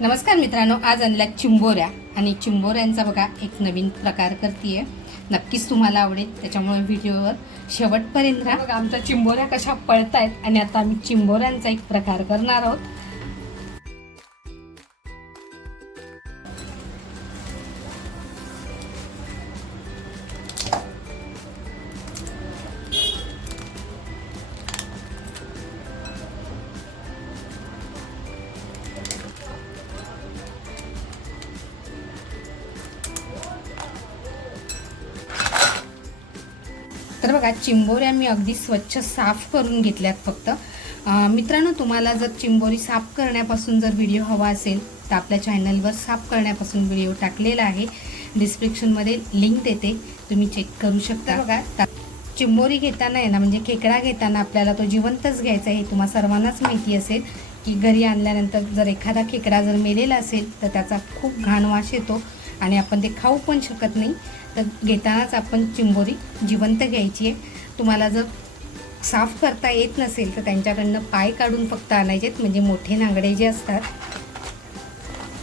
नमस्कार मित्रांनो आज आणल्या चिंबोऱ्या. आणि चिंबोऱ्यांचा बघा एक नवीन प्रकार करते नक्कीच तुम्हाला आवडेल. त्याच्यामुळे व्हिडिओवर शेवटपर्यंत राहा. बघा आमच्या चिंबोऱ्या कशा पळत आहेत आणि आता आम्ही चिंबोऱ्यांचा एक प्रकार करणार आहोत. तर बघा चिंबोऱ्या मी अगदी स्वच्छ साफ करून घेतल्यात फक्त. मित्रांनो तुम्हाला जर चिंबोरी साफ करण्यापासून जर व्हिडिओ हवा असेल तर आपल्या चॅनलवर साफ करण्यापासून व्हिडिओ टाकलेला आहे. डिस्क्रिप्शनमध्ये लिंक देते. तुम्ही चेक करू शकता बघा. चिंबोरी घेताना आहे ना म्हणजे खेकडा घेताना आपल्याला तो जिवंतच घ्यायचा आहे तुम्हा सर्वांनाच माहिती असेल. की घरी आणल्यानंतर जर एखादा खेकडा जर मेलेला असेल तर त्याचा खूप घाण वास येतो आणि आपण ते खाऊ पण शकत नाही. तर घेतानाच आपण चिंबोरी जिवंत घ्यायची आहे. तुम्हाला जर साफ करता येत नसेल तर त्यांच्याकडनं पाय काढून फक्त आणायचे म्हणजे मोठे नांगडे जे असतात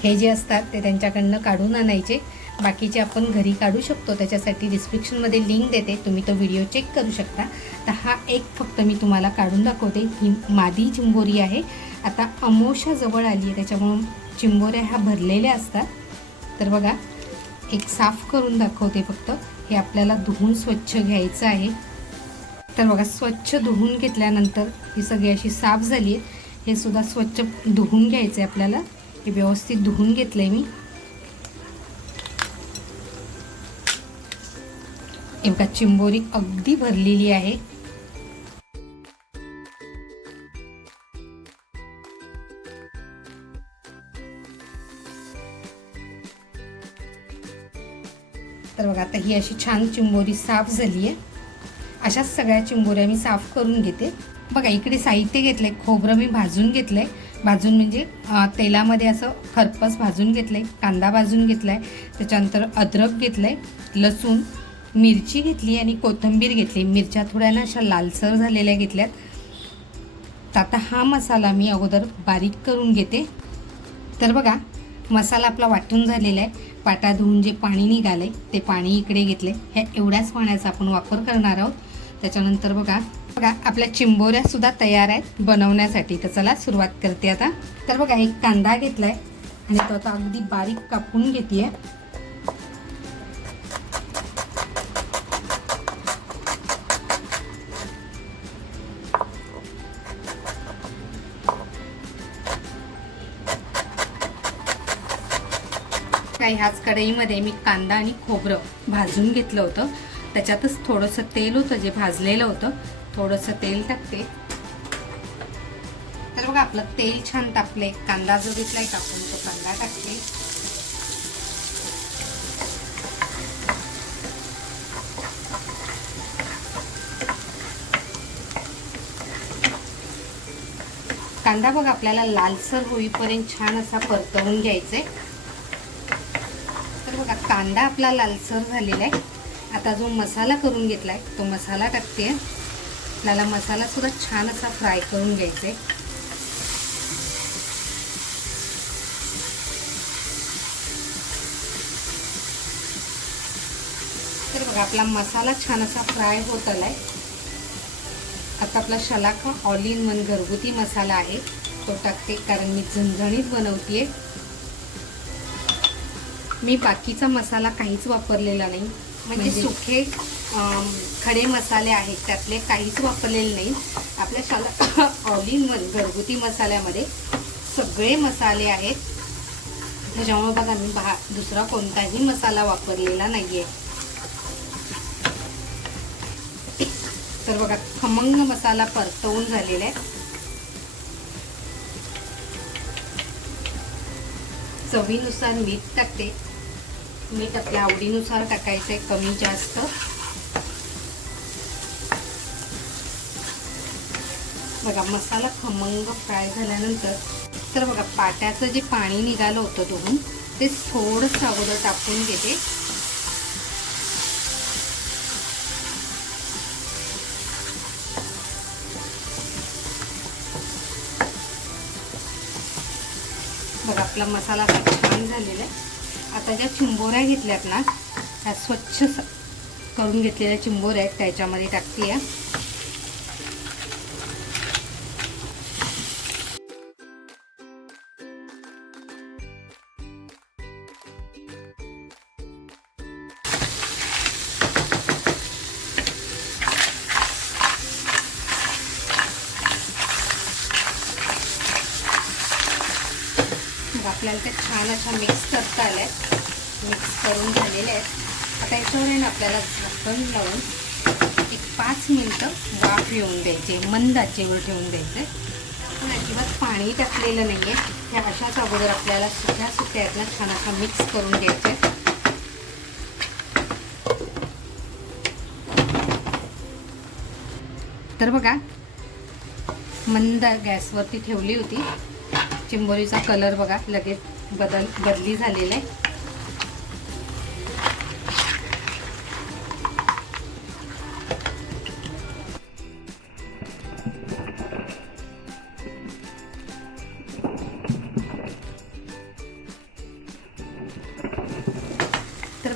हे जे असतात ते त्यांच्याकडनं काढून आणायचे. बाकीचे आपण घरी काढू शकतो. त्याच्यासाठी डिस्क्रिप्शनमध्ये लिंक देते. तुम्ही तो व्हिडिओ चेक करू शकता. तर हा एक फक्त मी तुम्हाला काढून दाखवते. ही मादी चिंबोरी आहे. आता अमोशा जवळ आली आहे. त्याच्यामुळं चिंबोऱ्या ह्या भरलेल्या असतात. तर बघा एक साफ करून दाखवते फक्त. हे आपल्याला धुवून स्वच्छ घ्यायचं आहे. तर बघा स्वच्छ धुवून घेतल्यानंतर ही सगळी अशी साफ झाली आहे. हे सुद्धा स्वच्छ धुवून घ्यायचं आहे आपल्याला. हे व्यवस्थित धुवून घेतलं आहे मी. हे बघा चिंबोरी अगदी भरलेली आहे. तर बघा आता ही अशी छान चिंबोरी साफ झाली आहे अशाच सगळ्या चिंबोऱ्या मी साफ करून घेते. बघा इकडे साहित्य घेतलं आहे खोबरं मी भाजून घेतलं आहे भाजून म्हणजे तेलामध्ये असं खरपस भाजून घेतलं आहे कांदा भाजून घेतला आहे त्याच्यानंतर अद्रक घेतलं आहे लसूण मिरची घेतली आणि कोथिंबीर घेतली. मिरच्या थोड्या ना अशा लालसर झालेल्या घेतल्यात. तर आता हा मसाला मी अगोदर बारीक करून घेते. तर बघा मसाला आपला वाटून झालेला आहे. पाटा धुवून जे पाणी निघालं आहे ते पाणी इकडे घेतले ह्या एवढ्याच पाण्याचा आपण वापर करणार आहोत. त्याच्यानंतर बघा बघा आपल्या चिंबोऱ्या सुद्धा तयार आहेत बनवण्यासाठी. तर चला सुरुवात करते आता. तर बघा एक कांदा घेतलाय. आणि तो आता अगदी बारीक कापून घेते आहे ह्याच कढईमध्ये मी कांदा आणि खोबरं भाजून घेतलं होतं. त्याच्यातच थोडंसं तेल होतं जे भाजलेलं होतं. थोडंसं तेल टाकते. तर बघा आपलं तेल छान तापले कांदा जो घेतलाय टाकून तो कांदा टाकते. कांदा बघा आपल्याला लालसर होईपर्यंत छान असा परतवून घ्यायचा आहे कांदा आपला लालसर झालेला आहे. आता जो मसाला करून घेतला आहे तो मसाला टाकते. आपल्याला मसाला सुद्धा छान असा फ्राय करून घ्यायचा आहे तर बघा आपला मसाला छान असा फ्राय होत आलाय. आता आपला शलाका ऑल इन वन घरगुती मसाला आहे. तो टाकते कारण मी झणझणीत बनवते मी बाकीचा मसाला काहीच वापरलेला नाही. म्हणजे सुखे अम, खडे मसाले आहेत त्यातले काहीच वापरलेले नाही. आपल्या शाला ऑल इन वन घरगुती मसाल्यामध्ये सगळे मसाले आहेत. त्याच्यामुळे बघा मी बा दुसरा कोणताही मसाला वापरलेला नाही आहे तर बघा खमंग मसाला परतवून झालेला आहे. चवीनुसार मीठ टाकते. मीठ आपल्या आवडीनुसार टाकायचं आहे कमी जास्त. बघा मसाला खमंग फ्राय झाल्यानंतर तर बघा पाट्याचं जे पाणी निघालं होतं दोन ते थोडंसं अगोदर टाकून घेते. बघा आपला मसाला छान झालेला आहे. आता ज्या चिंबोऱ्या घेतल्यात ना त्या स्वच्छ करून घेतलेल्या चिंबोऱ्या आहेत त्याच्यामध्ये टाकते मग आपल्याला ते छान अशा मिक्स करता आल्या. मिक्स करून झालेले आहेत. आता याच्यावर आहे ना आपल्याला झाकण लावून एक पाच मिनटं वाफ येऊन द्यायचे मंद आचेवर ठेवून द्यायचे. पण अजिबात पाणी टाकलेलं नाही आहे ह्या अशाच अगोदर आपल्याला सुक्या सुक्या आहेत ना छान असा मिक्स करून घ्यायचे तर बघा मंद गॅसवरती ठेवली होती. चिंबोरीचा कलर बघा लगेच बदल बदली झालेला आहे.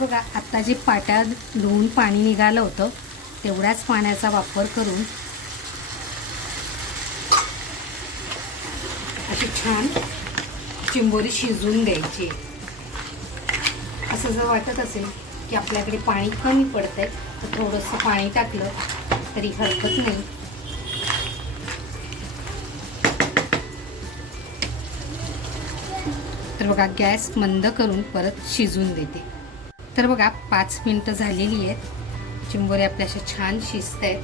बघा आता जे पाट्या धुवून पाणी निघालं होतं तेवढ्याच पाण्याचा वापर करून अशी छान चिंबोरी शिजवून द्यायची. असं जर वाटत असेल की आपल्याकडे पाणी कमी पडतंय तर थोडंसं पाणी टाकलं तरी हरकत नाही. तर बघा गॅस मंद करून परत शिजून देते. तर बघा पाच मिनटं झालेली आहेत. चिंबोरी आपल्या अशा छान शिजत आहेत.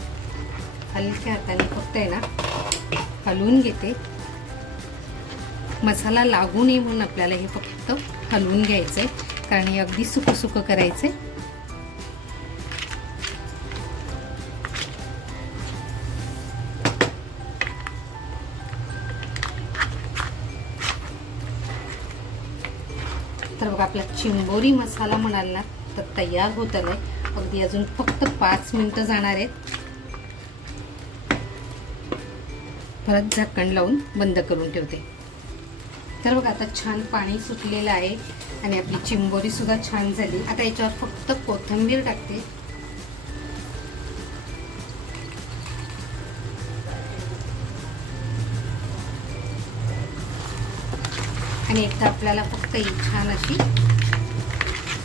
हलक्या हाताने फक्त आहे ना हलवून घेते. मसाला लागू नये म्हणून आपल्याला हे फक्त हलवून घ्यायचं आहे कारण हे अगदी सुकं सुकं करायचं आहे तर बघा आपला चिंबोरी मसाला म्हणाल ना तर तयार होत आलाय. अगदी अजून फक्त पाच मिनटं जाणार आहेत. परत झाकण लावून बंद करून ठेवते. तर बघा आता छान पाणी सुटलेलं आहे आणि आपली चिंबोरी सुद्धा छान झाली. आता याच्यावर फक्त कोथिंबीर टाकते. आणि एकदा आपल्याला फक्त ही छान अशी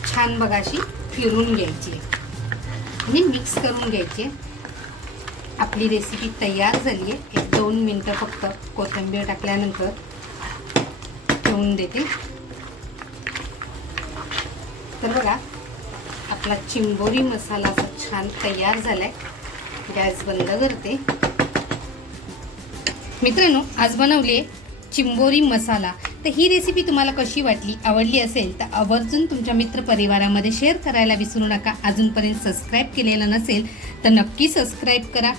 छान बघा अशी फिरून घ्यायची आणि मिक्स करून घ्यायची आपली रेसिपी तयार झाली आहे. एक दोन मिनटं फक्त कोथिंबीर टाकल्यानंतर ठेवून देते. तर बघा आपला चिंबोरी मसाला असा छान तयार झालाय. गॅस बंद करते. मित्रांनो आज बनवली चिंबोरी मसाला. तर ही रेसिपी तुम्हाला कशी वाटली आवडली असेल तर आवर्जून तुमच्या मित्रपरिवारामध्ये शेअर करायला विसरू नका. अजूनपर्यंत सबस्क्राईब केलेलं नसेल तर नक्की सबस्क्राईब करा.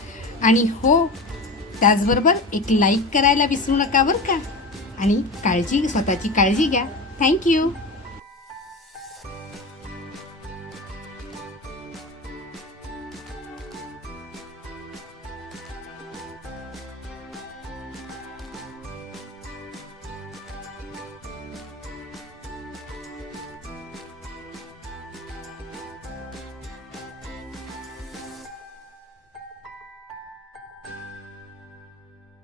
आणि हो त्याचबरोबर एक लाईक करायला विसरू नका बरं का. आणि काळजी स्वतःची काळजी घ्या. थँक्यू